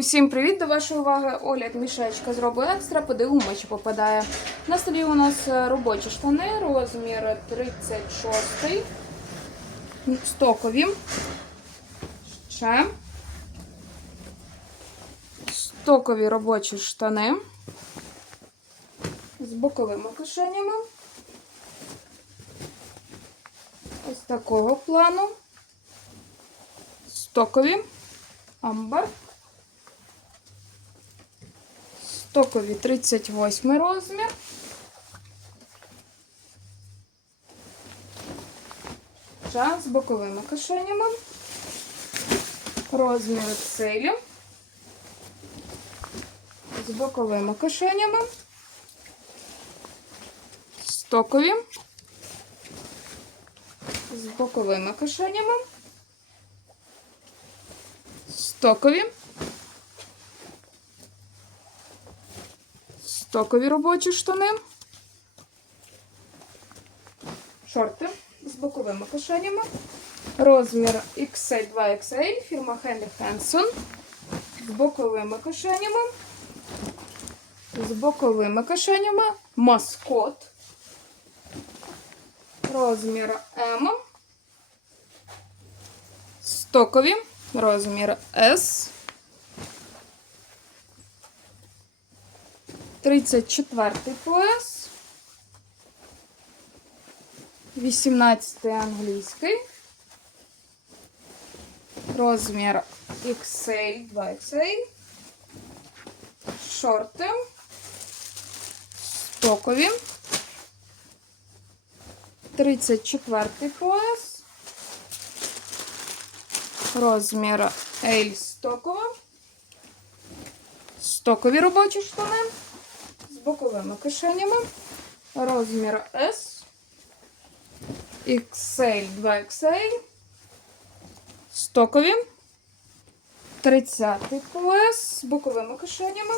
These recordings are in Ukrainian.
Усім привіт! До вашої уваги огляд мішечка зробив екстра. Подивимо, чи попадає. На столі у нас е, робочі штани, розмір 36 стокові. Ще. Стокові робочі штани з боковими кишенями. Ось такого плану. Стокові. Амбар. Стокові 38 розмір. Жа з боковими кишенями. Розмір целі. З боковими кишенями. Стокові. З боковими кишенями. Стокові. Стокові робочі штани. Шорти з боковими кишенями. Розмір XL 2XL, фірма Henry Hanson. З боковими кишенями. З боковими кишенями. Маскот. Розмір М. Стокові. Розмір S. 34 пояс. 18 англійський. Розмір XL, 2XL. Шорти. Стокові. 34 пояс. Розмір L стокова. Стокові робочі штани боковими кишенями. Розмір S. XL 2XL. Стокові. 30 пояс з боковими кишенями.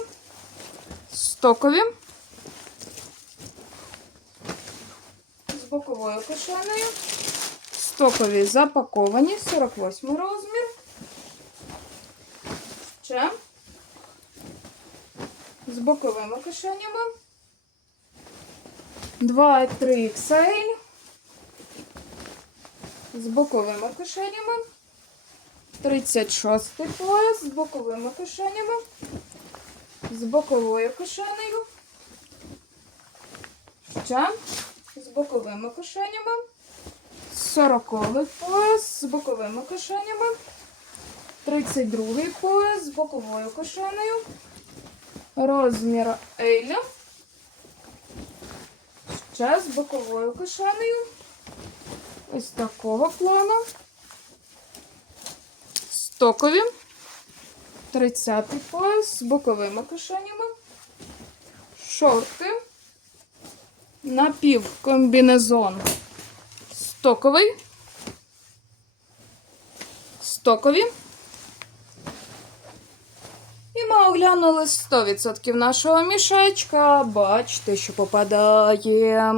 Стокові. З боковою кишенею. Стокові запаковані. 48 розмір. Ще з боковими кишенями. 2 3 XL з боковими кишенями. 36 пояс з боковими кишенями. З боковою кишенею. Ще з боковими кишенями. 40 пояс з боковими кишенями. 32 пояс з боковою кишенею. Розмір L. Ще з боковою кишенею. Ось такого плану. Стокові. 30 пояс з боковими кишенями. Шорти. Напівкомбінезон. Стоковий. Стокові. Оглянули 100% нашого мішечка. Бачите, що попадає.